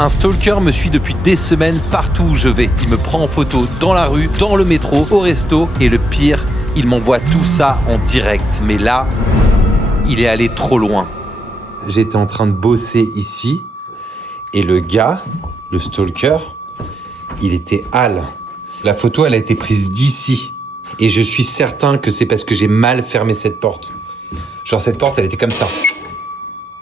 Un stalker me suit depuis des semaines partout où je vais. Il me prend en photo dans la rue, dans le métro, au resto et le pire, il m'envoie tout ça en direct. Mais là, il est allé trop loin. J'étais en train de bosser ici et le gars, le stalker, il était Al. La photo, elle a été prise d'ici. Et je suis certain que c'est parce que j'ai mal fermé cette porte. Genre cette porte, elle était comme ça.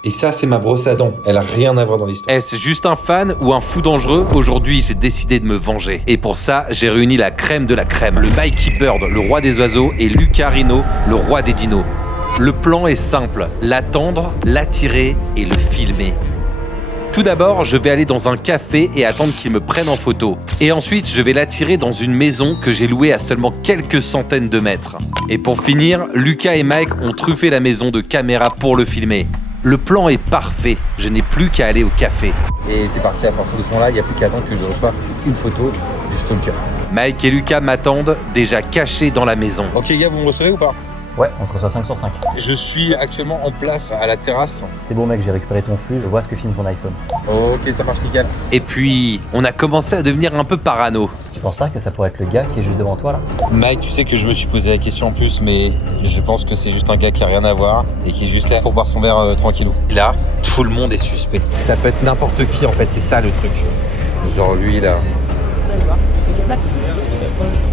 Et ça, c'est ma brosse à dents. Elle a rien à voir dans l'histoire. Est-ce juste un fan ou un fou dangereux? Aujourd'hui, j'ai décidé de me venger. Et pour ça, j'ai réuni la crème de la crème. Le Mikey Bird, le roi des oiseaux, et Lucas Rhino, le roi des dinos. Le plan est simple. L'attendre, l'attirer et le filmer. Tout d'abord, je vais aller dans un café et attendre qu'il me prenne en photo. Et ensuite, je vais l'attirer dans une maison que j'ai louée à seulement quelques centaines de mètres. Et pour finir, Lucas et Mike ont truffé la maison de caméras pour le filmer. Le plan est parfait, je n'ai plus qu'à aller au café. Et c'est parti, à partir de ce moment-là, il n'y a plus qu'à attendre que je reçoive une photo du stalker. Mike et Lucas m'attendent, déjà cachés dans la maison. Ok les gars, vous me recevez ou pas? Ouais, on te reçoit 5 sur 5. Je suis actuellement en place à la terrasse. C'est bon mec, j'ai récupéré ton flux, je vois ce que filme ton iPhone. Ok, ça marche nickel. Et puis, on a commencé à devenir un peu parano. Tu penses pas que ça pourrait être le gars qui est juste devant toi là? Mike, tu sais que je me suis posé la question en plus, mais je pense que c'est juste un gars qui a rien à voir et qui est juste là pour boire son verre tranquillou. Là, tout le monde est suspect. Ça peut être n'importe qui en fait, c'est ça le truc. Genre lui là.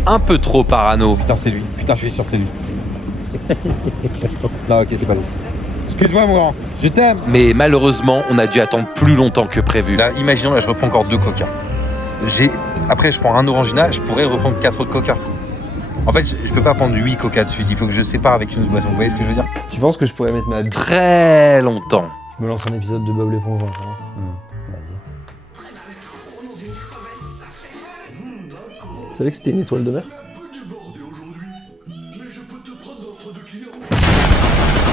Un peu trop parano. Putain, c'est lui. Putain, je suis sûr, c'est lui. Non, ok, c'est pas lui. Excuse-moi, mon grand. Je t'aime. Mais malheureusement, on a dû attendre plus longtemps que prévu. Là, imaginons, là, je reprends encore 2 coca. Après, je prends un orangina, je pourrais reprendre 4 autres coca. En fait, je peux pas prendre 8 coca de suite. Il faut que je sépare avec une autre boisson. Vous voyez ce que je veux dire? Tu penses que je pourrais mettre ma... Très longtemps. Je me lance un épisode de Bob l'éponge. Vas-y. Tu savais que c'était une étoile de mer?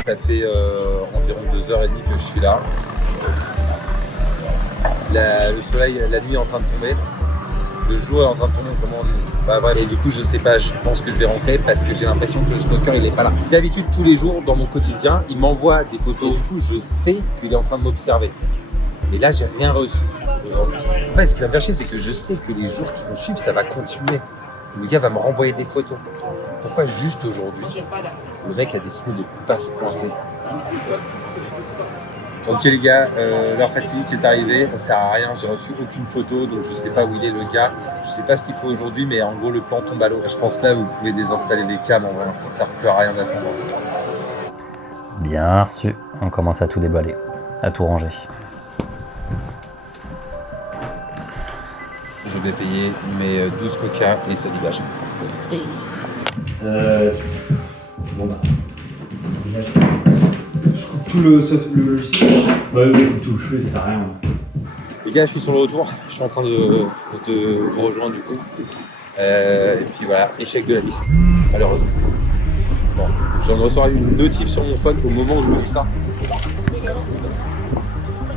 Ça fait environ 2h30 que je suis là. Le soleil, la nuit est en train de tomber. Le jour est en train de tomber, comment on dit? Bah bref, et du coup je sais pas, je pense que je vais rentrer parce que j'ai l'impression que le stalker il est pas là. D'habitude tous les jours dans mon quotidien, il m'envoie des photos, du coup je sais qu'il est en train de m'observer. Mais là j'ai rien reçu aujourd'hui. En fait ce qui va me faire chier c'est que je sais que les jours qui vont suivre ça va continuer. Le gars va me renvoyer des photos. Pourquoi juste aujourd'hui le mec a décidé de pas se pointer? Ok les gars, l'heure fatidique est arrivée, ça sert à rien, j'ai reçu aucune photo, donc je sais pas où il est le gars, je sais pas ce qu'il faut aujourd'hui, mais en gros le plan tombe à l'eau. Je pense là vous pouvez désinstaller des cams, en vrai, ça sert plus à rien d'attendre. Bien reçu, on commence à tout déballer, à tout ranger. Je vais payer mes 12 coca et ça dégage. Bon bah, ça dégage. Je coupe tout le logiciel. Ouais, coupe tout, je fais, ça sert à rien. Les gars, je suis sur le retour, je suis en train de vous rejoindre du coup. Et puis voilà, échec de la liste, malheureusement. Bon, je viens de recevoir une notif sur mon phone au moment où je vous dis ça.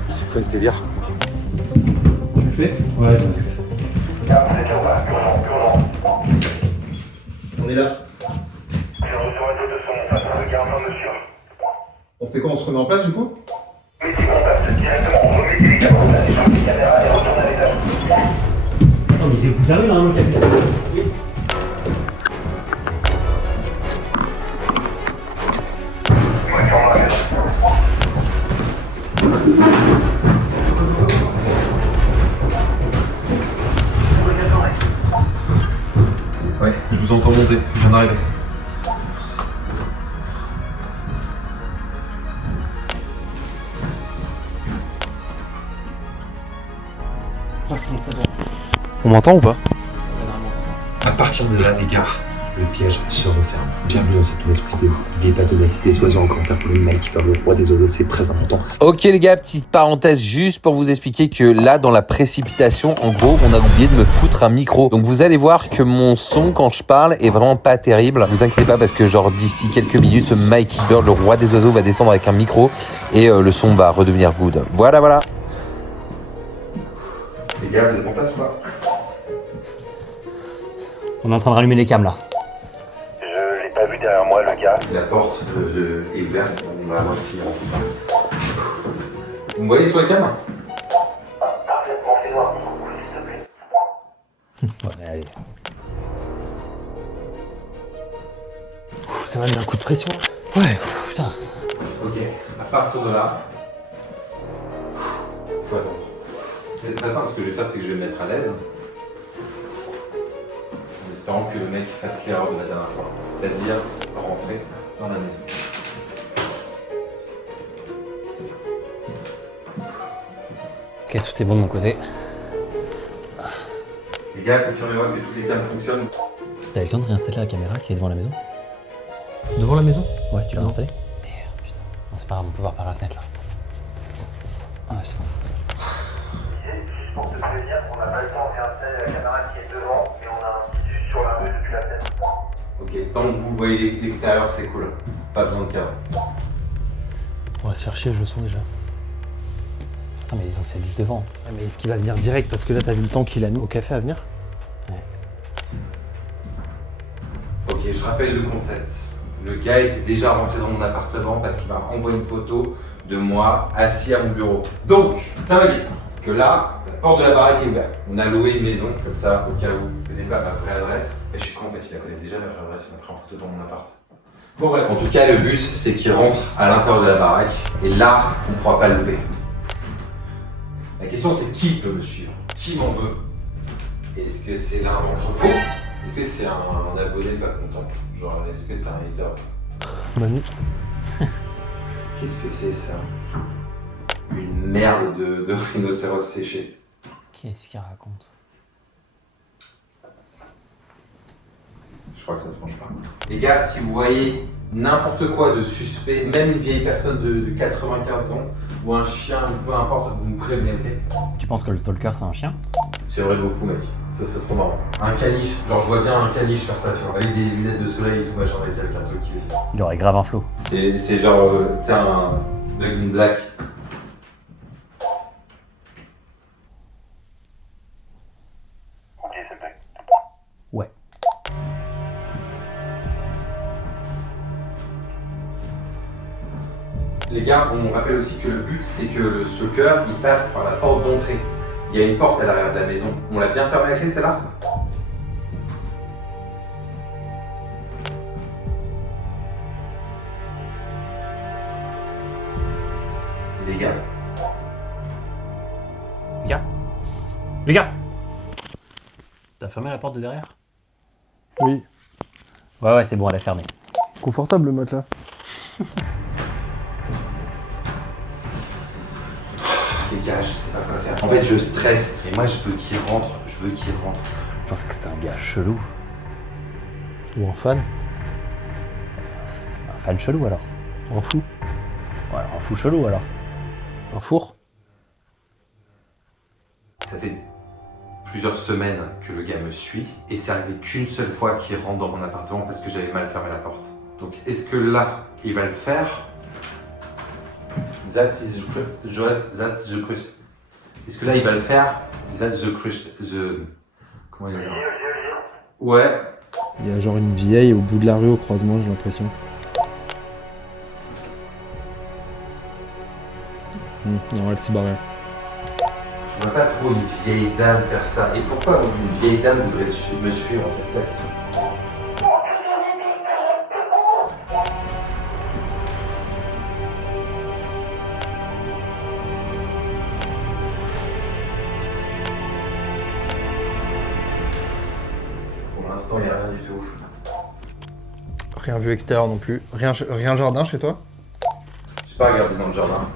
C'est quoi ce délire? Tu le fais? Ouais, je le fais. On est là. On fait quoi? On se remet en place du coup? Attends, mais il est plus là, là, le café. Ouais, je vous entends monter, je viens d'arriver. On m'entend ou pas? À partir de là, les gars, le piège se referme. Bienvenue dans cette nouvelle vidéo. N'oubliez pas de mettre des oiseaux en commentaire pour le Mikey Bird, le roi des oiseaux, c'est très important. Ok les gars, petite parenthèse juste pour vous expliquer que là, dans la précipitation, en gros, on a oublié de me foutre un micro. Donc vous allez voir que mon son, quand je parle, est vraiment pas terrible. Vous inquiétez pas parce que genre d'ici quelques minutes, Mikey Bird, le roi des oiseaux, va descendre avec un micro et le son va redevenir good. Voilà, voilà. Les gars, vous êtes en place ou pas? On est en train de rallumer les cams là. Je l'ai pas vu derrière moi, le gars. La porte est ouverte, on va voir si... Vous me voyez sur la cam? Ouais, allez. Ça m'a mis un coup de pression. Ouais, putain. Ok, à partir de là, faut attendre. C'est très simple, ce que je vais faire, c'est que je vais me mettre à l'aise. En espérant que le mec fasse l'erreur de la dernière fois. C'est-à-dire rentrer dans la maison. Ok, tout est bon de mon côté. Les gars, confirmez-moi que toutes les cams fonctionnent. T'as eu le temps de réinstaller la caméra qui est devant la maison? Devant la maison? Ouais, tu l'as Non. installée? Merde, putain. Bon, c'est pas grave, on peut voir par la fenêtre là. Ah ouais, c'est bon. Pour te prévenir, on n'a pas le temps de réinstaller la caméra qui est devant, mais on a un site sur la rue depuis la fenêtre. Ok, tant que vous voyez l'extérieur, c'est cool. Pas besoin de cadre. On va se faire chier, je le sens déjà. Attends, mais ils sont c'est juste devant. Ouais, mais est-ce qu'il va venir direct? Parce que là, t'as vu le temps qu'il a mis au café à venir? Ok, je rappelle le concept. Le gars était déjà rentré dans mon appartement parce qu'il m'a envoyé une photo de moi assis à mon bureau. Donc, ça veut dire que là, la porte de la baraque est ouverte. On a loué une maison, comme ça, au cas où il ne connaît pas ma vraie adresse. Et je suis con, en fait, il la connaît déjà ma vraie adresse, il m'a pris en photo dans mon appart. Bon bref, en tout cas, le but, c'est qu'il rentre à l'intérieur de la baraque. Et là, on ne pourra pas le louper. La question, c'est qui peut me suivre? Qui m'en veut? Est-ce que c'est l'un d'entre vous? Est-ce que c'est un abonné pas content? Genre, est-ce que c'est un hater? Manu. Qu'est-ce que c'est ça? Une merde de rhinocéros séché. Qu'est-ce qu'il raconte? Je crois que ça se mange pas. Les gars, si vous voyez n'importe quoi de suspect, même une vieille personne de 95 ans, ou un chien, ou peu importe, vous me prévenez, ok? Tu penses que le stalker c'est un chien? J'aimerais beaucoup, mec. Ça serait trop marrant. Un caniche, genre je vois bien un caniche faire ça, tu vois, avec des lunettes de soleil et tout machin, avec quelqu'un truc qui fait ça. Il aurait grave un flow. C'est genre, tu sais, un Doug in Black. Ok, c'est fait. Ouais. Les gars, on rappelle aussi que le but, c'est que le stalker, il passe par la porte d'entrée. Il y a une porte à l'arrière de la maison. On l'a bien fermée à clé, celle-là? Les gars, Les gars! T'as fermé la porte de derrière? Oui. Ouais, c'est bon, elle est fermée. Confortable le matelas. les gars, je sais pas quoi faire. En fait, je stresse. Et moi, je veux qu'il rentre. Je veux qu'il rentre. Je pense que c'est un gars chelou. Ou un fan. Un fan chelou alors. Un fou. Ouais, un fou chelou alors. Un four. Ça fait plusieurs semaines que le gars me suit et c'est arrivé qu'une seule fois qu'il rentre dans mon appartement parce que j'avais mal fermé la porte. Donc est-ce que là, il va le faire? That's the question. Est-ce que là, il va le faire? That's the question. Comment il dit? Ouais. Il y a genre une vieille au bout de la rue au croisement, j'ai l'impression. Non, elle s'est barrée. Je vois pas trop une vieille dame faire ça. Et pourquoi une vieille dame voudrait me suivre en fait? C'est ça la question. Pour l'instant, il n'y a rien du tout. Rien vu extérieur non plus. Rien jardin chez toi? J'ai pas regardé dans le jardin.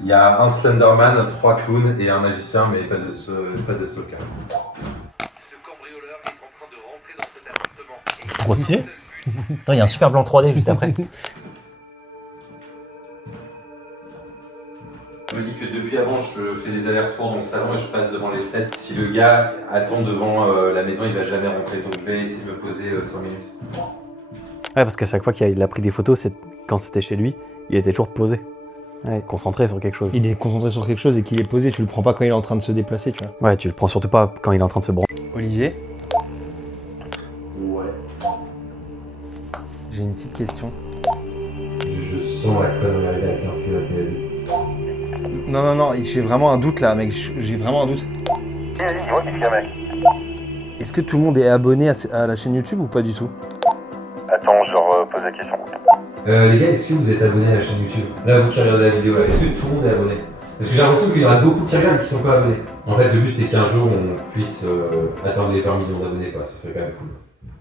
Il y a un Slenderman, 3 clowns et un magicien, mais pas de stalker. Ce cambrioleur est en train de rentrer dans cet appartement. Trop stylé. Attends, il y a un super blanc 3D juste après. Je me dis que depuis avant, je fais des allers-retours dans le salon et je passe devant les fenêtres. Si le gars attend devant la maison, il va jamais rentrer. Donc je vais essayer de me poser 5 minutes. Ouais, parce qu'à chaque fois qu'il a pris des photos, quand c'était chez lui, il était toujours posé. Ouais, concentré sur quelque chose. Il est concentré sur quelque chose et qu'il est posé, tu le prends pas quand il est en train de se déplacer, tu vois. Ouais, tu le prends surtout pas quand il est en train de se brancher. Olivier, Ouais. j'ai une petite question. Je sens la connerie arriver à 15 km, mais vas-y. Non, j'ai vraiment un doute là, mec. J'ai vraiment un doute. Vas-y, dis-moi, qu'est-ce qu'il y a, mec? Est-ce que tout le monde est abonné à la chaîne YouTube ou pas du tout? Attends, je leur pose la question. Les gars, est-ce que vous êtes abonnés à la chaîne YouTube? Là, vous qui regardez la vidéo, là, est-ce que tout le monde est abonné? Parce que j'ai l'impression qu'il y en a beaucoup qui regardent et qui sont pas abonnés. En fait, le but, c'est qu'un jour, on puisse atteindre les 20 millions d'abonnés, quoi. Ce serait quand même cool.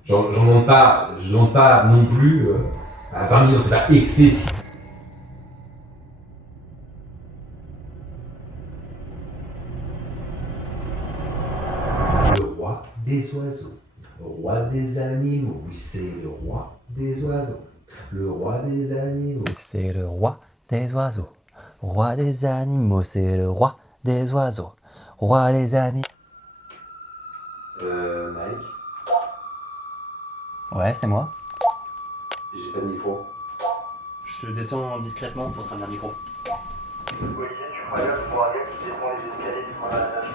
Je demande pas non plus à 20 millions, c'est pas excessif. Le roi des oiseaux, roi des animaux, oui, c'est le roi des oiseaux. Le roi des animaux. C'est le roi des oiseaux. Roi des animaux, c'est le roi des oiseaux. Roi des animaux. Mike, Ouais, c'est moi. j'ai pas de micro. Je te descends discrètement pour te ramener un micro. Olivier, tu feras bien pour un gars qui descend les escaliers du point à la nage.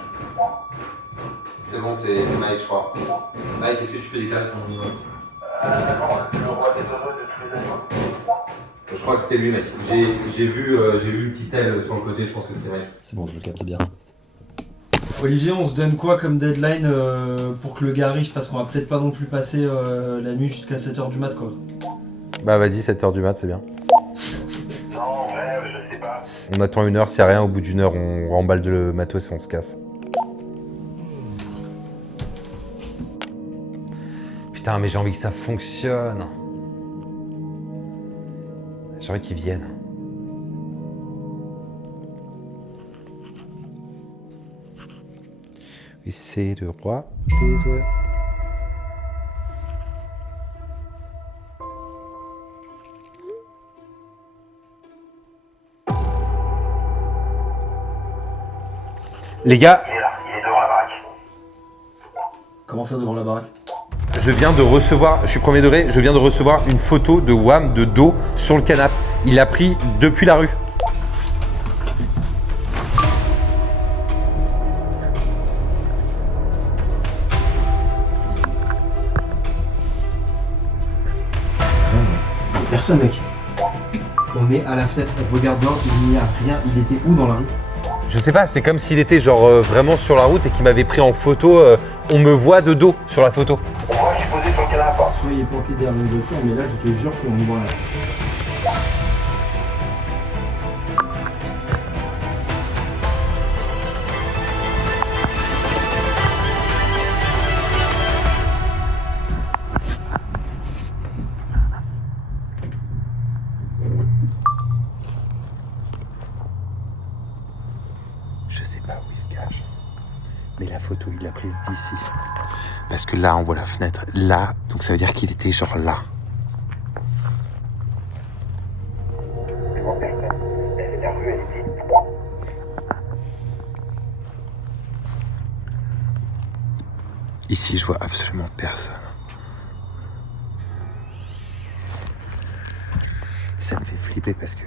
C'est bon, c'est Mike, je crois. Mike, est-ce que tu peux déclarer ton nom? Non, le roi des oiseaux de tous les animaux. Je crois que c'était lui, mec. J'ai vu une petite aile sur le côté, je pense que c'était Mike. C'est bon, je le capte bien. Olivier, on se donne quoi comme deadline pour que le gars arrive? Parce qu'on va peut-être pas non plus passer la nuit jusqu'à 7h du mat, quoi. Bah vas-y, 7h du mat, c'est bien. Non, ouais, je sais pas. On attend 1 heure, s'il n'y a rien, au bout d'1 heure, on remballe le matos et on se casse. Putain, mais j'ai envie que ça fonctionne. J'ai envie qu'ils viennent. Oui, c'est le roi des oiseaux. Les gars, Il est là, il est devant la baraque. Comment ça devant la baraque? je viens de recevoir, je suis premier degré, je viens de recevoir une photo de Wham de dos sur le canapé. Il l'a pris depuis la rue. Personne, mec. On est à la fenêtre, on regarde dehors, il n'y a rien. Il était où dans la rue? Je sais pas, c'est comme s'il était genre vraiment sur la route et qu'il m'avait pris en photo. On me voit de dos sur la photo. Moi, je suis posé sur le canapé. Soit il est planqué derrière une voiture, mais là, je te jure qu'on y voit rien. Je sais pas où il se cache. Mais la photo, il l'a prise d'ici. Parce que là, on voit la fenêtre. Là, donc ça veut dire qu'il était genre là. Ici, je vois absolument personne. Ça me fait flipper parce que...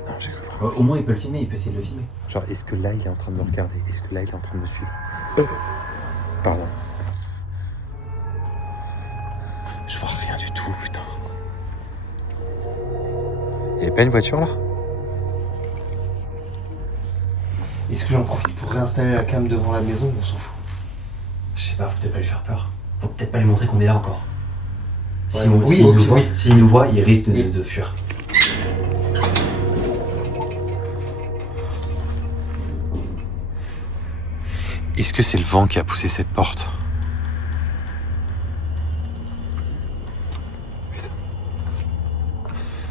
Non, j'ai cru vraiment... Au moins, il peut le filmer, il peut essayer de le filmer. Genre, est-ce que là, il est en train de me regarder? Est-ce que là, il est en train de me suivre? Pardon. Je vois rien du tout, putain. Il y avait pas une voiture, là? Est-ce que j'en profite pour réinstaller la cam devant la maison? On s'en fout. Je sais pas, faut peut-être pas lui faire peur. Faut peut-être pas lui montrer qu'on est là encore. Ouais, oui, s'il nous voit, il risque de fuir. Est-ce que c'est le vent qui a poussé cette porte? Putain.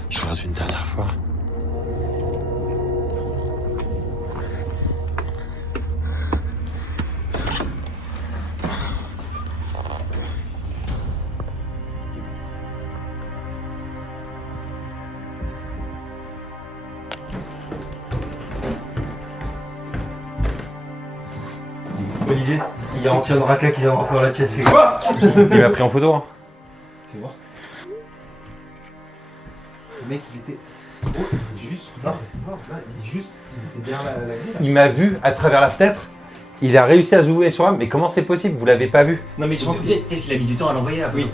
Je regarde une dernière fois. Olivier, il y a Antoine Raka qui vient de rentrer dans la pièce. Fais quoi? Il m'a pris en photo, hein. Fais voir. Le mec, il était. Juste. Là, il est juste. Il était derrière la grille. Il m'a vu à travers la fenêtre. Il a réussi à zoomer sur moi, mais comment c'est possible? Vous l'avez pas vu? Non, mais je pense que. Peut-être qu'il a mis du temps à l'envoyer là. Oui.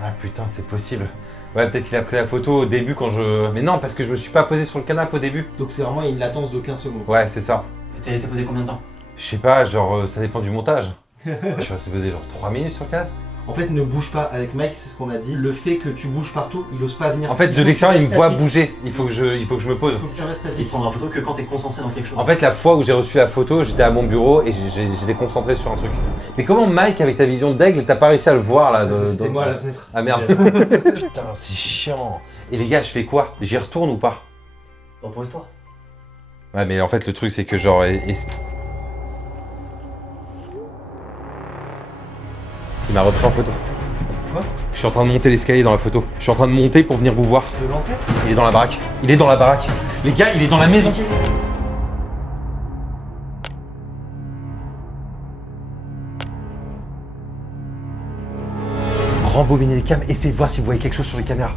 Ah putain, c'est possible. Ouais, peut-être qu'il a pris la photo au début quand je... Mais non, parce que je me suis pas posé sur le canapé au début. Donc c'est vraiment une latence de 15 secondes. Ouais, c'est ça. Et t'es resté posé combien de temps? Je sais pas, genre, ça dépend du montage. Je suis resté posé genre 3 minutes sur le canapé. En fait, ne bouge pas. Avec Mike, c'est ce qu'on a dit. Le fait que tu bouges partout, il ose pas venir. En fait, de l'extérieur, il me voit bouger. Il faut que je me pose. Il faut que tu restes Il statique. prendra en photo que quand t'es concentré dans quelque chose. En fait, la fois où j'ai reçu la photo, j'étais à mon bureau et j'étais concentré sur un truc. Mais comment Mike, avec ta vision d'aigle, t'as pas réussi à le voir là C'était moi à la fenêtre. Ah merde. Putain, c'est chiant. Et les gars, je fais quoi? J'y retourne ou pas? Repose-toi. Ouais, mais en fait, le truc, c'est que genre... Il m'a repris en photo. Quoi? Je suis en train de monter l'escalier dans la photo. Je suis en train de monter pour venir vous voir. De l'entrée? Il est dans la baraque. Il est dans la baraque. Les gars, il est dans la maison. Rembobinez les cams. Essayez de voir si vous voyez quelque chose sur les caméras.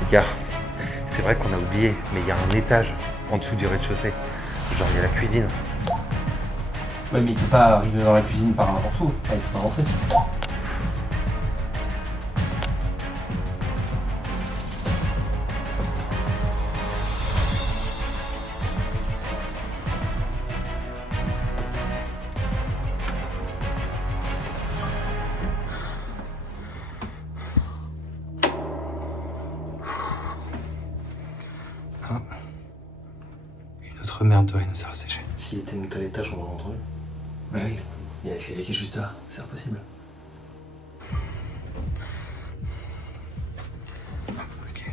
Les gars, c'est vrai qu'on a oublié, mais il y a un étage en dessous du rez-de-chaussée. Genre, il y a la cuisine. Ouais, mais il peut pas arriver dans la cuisine par n'importe où. Enfin, il peut pas rentrer. Une autre merde de rien, ça a séché. S'il était monté à l'étage, on l'aurait entendu. Bah oui, il y a l'escalier qui est juste là, c'est impossible. Ok.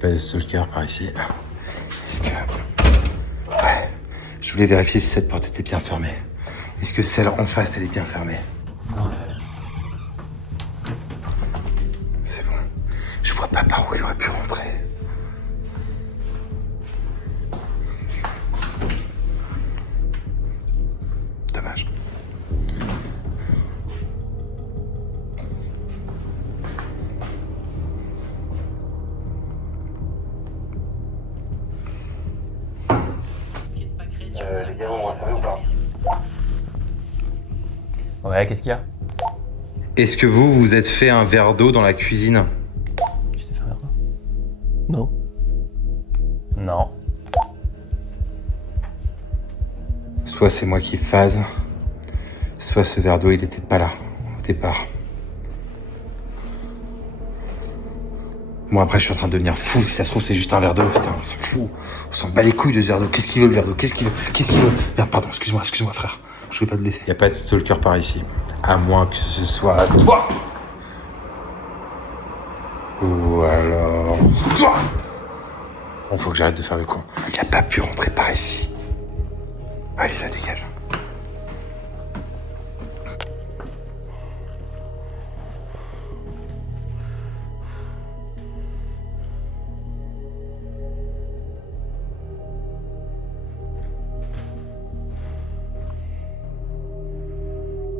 Pas de stalker par ici. Est-ce que... Ouais. Je voulais vérifier si cette porte était bien fermée. Est-ce que celle en face, elle est bien fermée? Non, C'est bon. Je vois pas par où il aurait pu rentrer. Dommage. Les gars, on va faire ou pas? Ouais, qu'est-ce qu'il y a? Est-ce que vous vous êtes fait un verre d'eau dans la cuisine? Tu t'es fait un verre d'eau? Non. Non. Soit c'est moi qui phase, soit ce verre d'eau il était pas là au départ. Moi après je suis en train de devenir fou, si ça se trouve c'est juste un verre d'eau, putain on s'en fout, on s'en bat les couilles de ce verre d'eau, qu'est-ce qu'il veut le verre d'eau, qu'est-ce qu'il veut Merde pardon, excuse-moi frère, je voulais pas te blesser. Y a pas de stalker par ici, à moins que ce soit toi. Ou alors toi. Bon faut que j'arrête de faire le con, il a pas pu rentrer par ici. Allez ça dégage.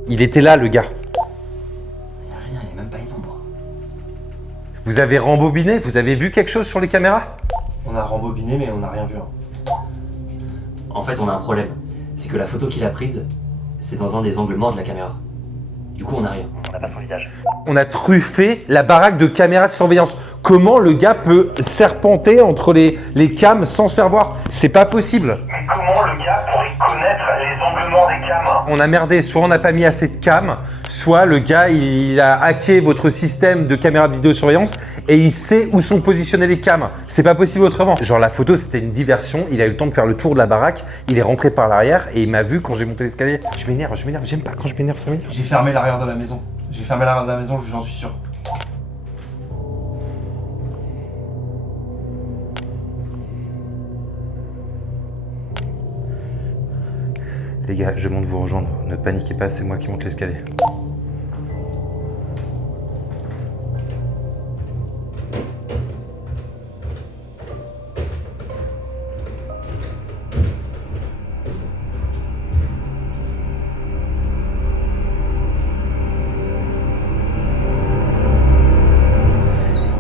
Il était là, le gars. Il y a rien, il n'y a même pas une ombre. Vous avez rembobiné? Vous avez vu quelque chose sur les caméras? On a rembobiné, mais on n'a rien vu. Hein. En fait, on a un problème. C'est que la photo qu'il a prise, c'est dans un des angles morts de la caméra. Du coup, on n'a rien. On n'a pas son visage. On a truffé la baraque de caméras de surveillance. Comment le gars peut serpenter entre les cams sans se faire voir? C'est pas possible. Mais comment le gars pourrait connaître remettre les onglements des cams. On a merdé, soit on n'a pas mis assez de cam, soit le gars il a hacké votre système de caméra vidéosurveillance et il sait où sont positionnés les cams. C'est pas possible autrement. Genre la photo c'était une diversion, il a eu le temps de faire le tour de la baraque, il est rentré par l'arrière et il m'a vu quand j'ai monté l'escalier. Je m'énerve, j'aime pas quand je m'énerve, ça m'énerve. J'ai fermé l'arrière de la maison. J'en suis sûr. Les gars, je monte vous rejoindre, ne paniquez pas, c'est moi qui monte l'escalier.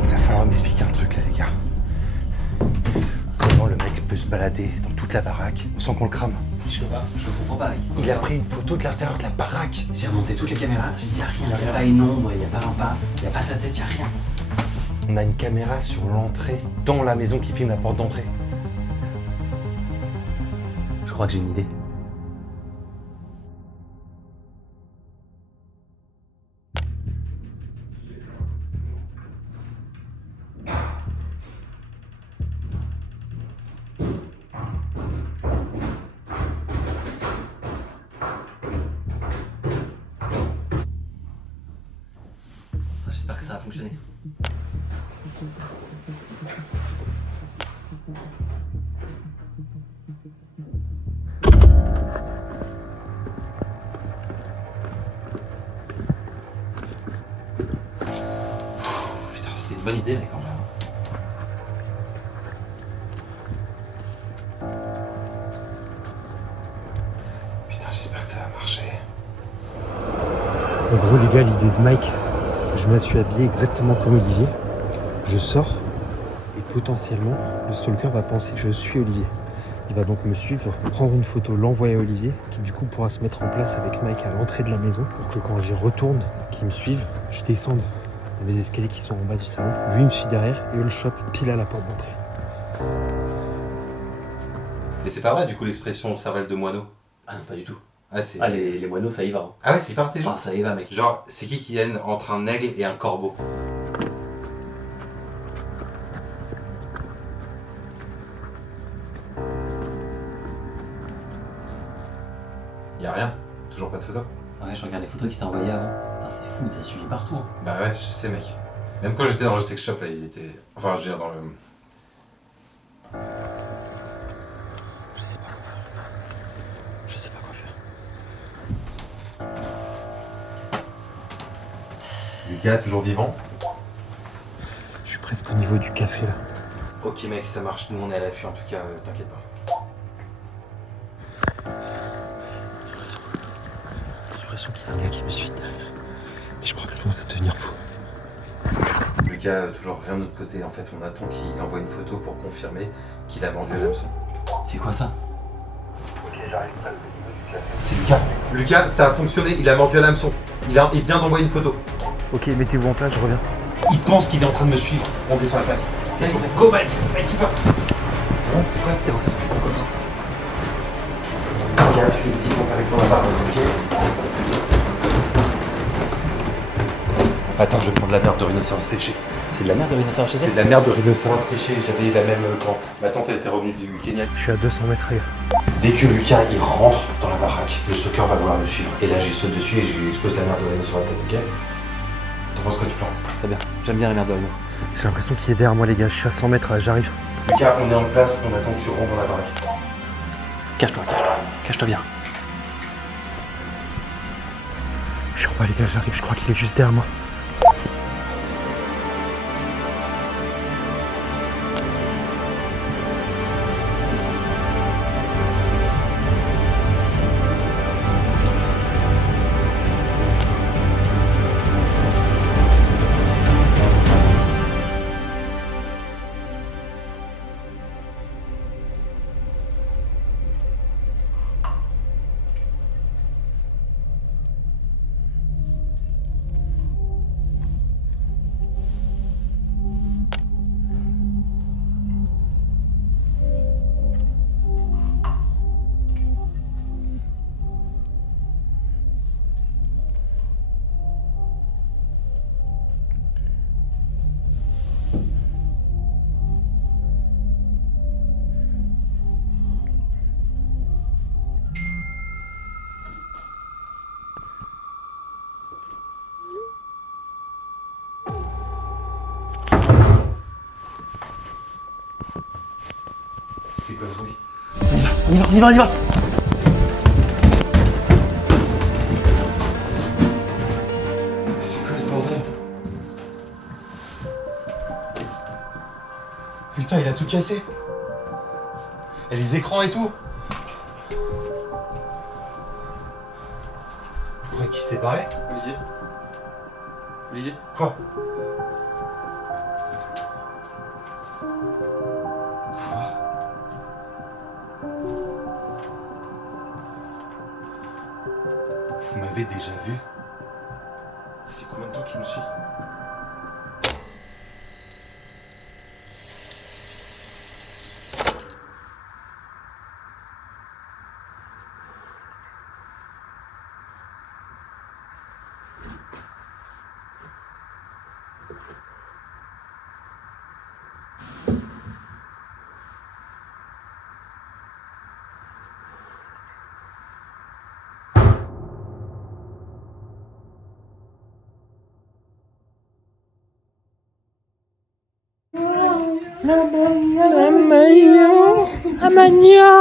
Il va falloir m'expliquer un truc là les gars. Comment le mec peut se balader dans toute la baraque sans qu'on le crame? Je sais pas, je comprends pas, mec. Il a pris une photo de l'intérieur de la baraque. J'ai remonté toutes les caméras, j'ai dit y'a rien, y'a pas une ombre, y'a pas un pas, y'a pas sa tête, y'a rien. On a une caméra sur l'entrée, dans la maison qui filme la porte d'entrée. Je crois que j'ai une idée. J'espère que ça va fonctionner. Putain, c'était une bonne idée, mec, en vrai. Putain, j'espère que ça va marcher. En gros les gars, l'idée de Mike, je me suis habillé exactement comme Olivier. Je sors et potentiellement le stalker va penser que je suis Olivier. Il va donc me suivre, prendre une photo, l'envoyer à Olivier, qui du coup pourra se mettre en place avec Mike à l'entrée de la maison pour que quand j'y retourne, qu'il me suive, je descende dans les escaliers qui sont en bas du salon. Lui il me suit derrière et le chope pile à la porte d'entrée. Mais c'est pas vrai, du coup, l'expression cervelle de moineau. Ah non, pas du tout. Ah, c'est... Ah, les moineaux, ça y va. Hein. Ah ouais, c'est hyper intelligent. Ah, ça y va, mec. Genre, c'est qui haine entre un aigle et un corbeau? Y'a rien? Toujours pas de photo? Ouais, je regarde les photos qu'il t'a envoyées avant. Putain, c'est fou, il t'a suivi partout. Hein. Bah ouais, je sais, mec. Même quand j'étais dans le sex shop, là, il était... Enfin, je veux dire, dans le... Je sais pas quoi faire. Je sais pas quoi faire. Lucas, toujours vivant? Je suis presque au niveau du café là. Ok, mec, ça marche. Nous, on est à l'affût, en tout cas, t'inquiète pas. J'ai l'impression qu'il y a un gars qui me suit derrière. Mais je crois que je commence à devenir fou. Lucas, toujours rien de notre côté. En fait, on attend qu'il envoie une photo pour confirmer qu'il a mordu à l'hameçon. C'est quoi ça? Ok, j'arrive près au niveau du café. C'est Lucas. Lucas, ça a fonctionné. Il a mordu à l'hameçon. Il vient d'envoyer une photo. Ok, mettez-vous en place, je reviens. Il pense qu'il est en train de me suivre. On descend la plaque. Vas-y, go, Mike. Mike, il va. C'est bon, t'es prêt? C'est bon, go, go, go. Lucas, tu me dis quand t'arrives dans la barre, ok? Attends, je vais prendre la merde de rhinocéros séchée. C'est de la merde de rhinocéros chez C'est elle? de la merde de rhinocéros séchée. J'avais la même quand ma tante elle était revenue du Kenya. Je suis à 200 mètres ailleurs. Dès que Lucas il rentre dans la baraque, le stalker va vouloir me suivre. Et là, j'y saute dessus et je lui explose la merde de rhino sur la tête, ok? T'en penses quoi du plan? Très bien, j'aime bien la merde de rhino. J'ai l'impression qu'il est derrière moi les gars, je suis à 100 mètres là, j'arrive. Lucas, on est en place, on attend que tu rentres dans la baraque. Cache-toi, cache-toi bien. Je sais pas les gars, j'arrive, je crois qu'il est juste derrière moi. On y va. C'est quoi ce bordel? Putain, il a tout cassé. Et les écrans et tout. Vous croyez qu'il s'est barré? Olivier. Quoi? Vous m'avez déjà vu? Ça fait combien de temps qu'il nous suit? La meilleure.